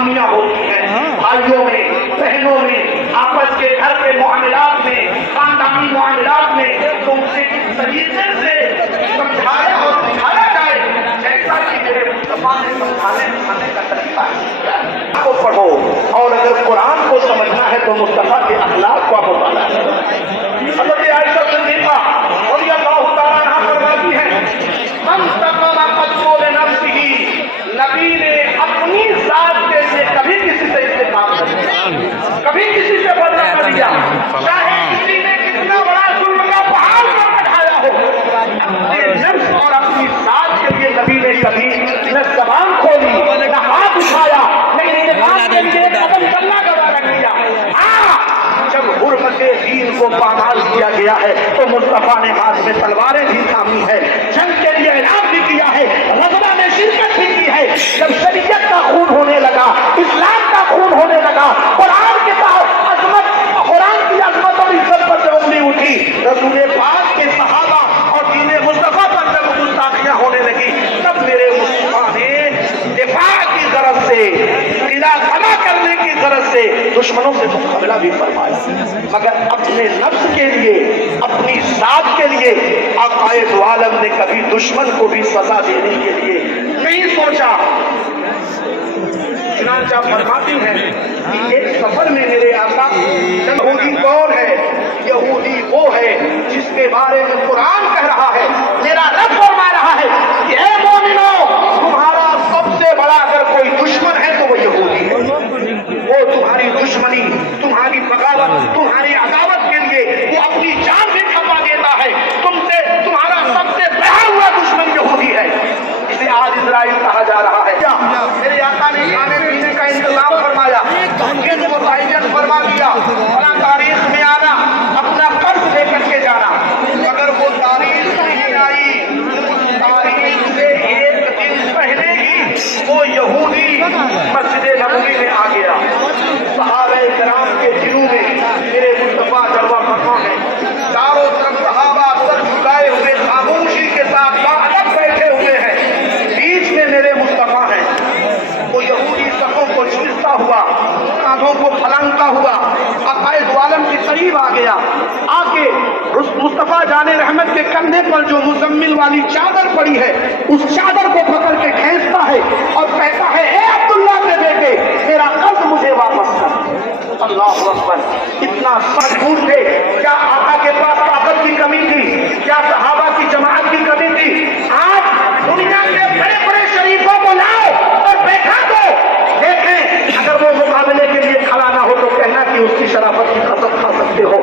خامیاں ہوتی ہیں بھائیوں میں، بہنوں میں، آپس کے گھر کے معاملات میں، خاندانی معاملات میں، تو اسے کس طریقے سے سمجھایا اور سکھایا جائے جیسا کہ میرے مصطفیٰ نے سمجھانے کا طریقہ ہے۔ کو پڑھو، اور اگر قرآن کو سمجھنا ہے تو مصطفیٰ کے اخلاق کا مطالعہ کرو۔ حضرت عائشہ صدیقہ رضی اللہ تعالیٰ عنہا فرماتی ہیں من استقام قدر لنفسہ، نبی نے اپنی ذات کے لیے کبھی کسی سے استقام نہیں کیا، کبھی کسی سے بدلہ نہ لیا، چاہے کسی نے کتنا بڑا ظلم کا پہاڑ پر بٹھایا ہو، اپنے نفس اور اپنی ذات کے لیے نبی نے کبھی نہ زبان کھولی، نہ ہاتھ اٹھایا، نہ انتقام کے لیے قدم چلنا گوارا کیا۔ جب حرمت دین کو پامال کیا گیا ہے تو مصطفیٰ نے ہاتھ میں تلواریں بھی تھامی ہے، جنگ کے لیے اعلان بھی کیا ہے، غزوہ میں شرکت بھی کی ہے۔ جب شریعت کا خون ہونے لگا، اسلام کا خون ہونے لگا، قرآن کی عظمت اور عزت پر جب انگلی اٹھی، رسول پاک کے صحابہ اور دین مصطفیٰ پر جب گستاخیاں ہونے لگی، تب میرے مصطفیٰ نے دفاع کی غرض سے، قلعہ تباہ کرنے کی غرض سے دشمنوں سے مقابلہ بھی فرمایا، مگر اپنے نفس کے لیے، اپنی ذات کے لیے آقائے دو عالم نے کبھی دشمن کو بھی سزا دینے کے لیے نہیں سوچا۔ چنانچہ فرماتی ہیں کہ ایک سفر میں میرے آقا، یہودی کون ہے؟ یہودی وہ ہے جس کے بارے میں قرآن کہہ رہا ہے، میرا رب فرما رہا ہے کہ اے مومنو، تمہارا سب سے بڑا اگر کوئی دشمن ہے تو وہ یہودی ہے، وہ تمہاری دشمنی، تمہاری بغاوت، تمہاری عداوت کے لیے وہ اپنی جان بھی کھپا دیتا ہے، تم سے تمہارا سب سے بڑا ہوا دشمن یہودی ہے، اسے آج اسرائیل کہا جا رہا ہے۔ کیا میرے آقا نے کھانے پینے کا انتظام فرمایا، ان کو تعین فرما دیا، فلاں تاریخ میں آنا، اپنا قرض لے کر کے جانا، مگر وہ تاریخ نہیں آئی، تاریخ سے ایک دن پہلے ہی وہ یہودی مسجد نبوی میں آ گیا۔ صحابہ کرام کے دلوں میں میرے مصطفیٰ جلوہ فرما ہے، چاروں طرف صحابہ سر جھکائے ہوئے خاموشی کے ساتھ باادب بیٹھے ہوئے ہیں، بیچ میں میرے مصطفیٰ ہیں۔ وہ یہودی صفوں کو چھلتا ہوا، کاندھوں کو پھلانگتا ہوا عقائد دو عالم کے قریب آ گیا، آ کے مصطفیٰ جان رحمت کے کندھے پر جو مزمل والی چادر پڑی ہے اس چادر کو پکڑ کے کھینچتا ہے اور کہتا ہے اے عبداللہ کے بیٹے، میرا قرض مجھے واپس کر۔ اللہ اکبر! اتنا مجبور تھے، کیا آقا کے پاس طاقت کی کمی تھی؟ کیا صحابہ کی جماعت کی کمی تھی؟ آج دنیا کے بڑے بڑے شریفوں کو لاؤ اور بیٹھا دو، دیکھیں اگر وہ مقابلے کے لیے کھڑا نہ ہو تو کہنا کہ اس کی شرافت کی قسم کھا سکتے ہو۔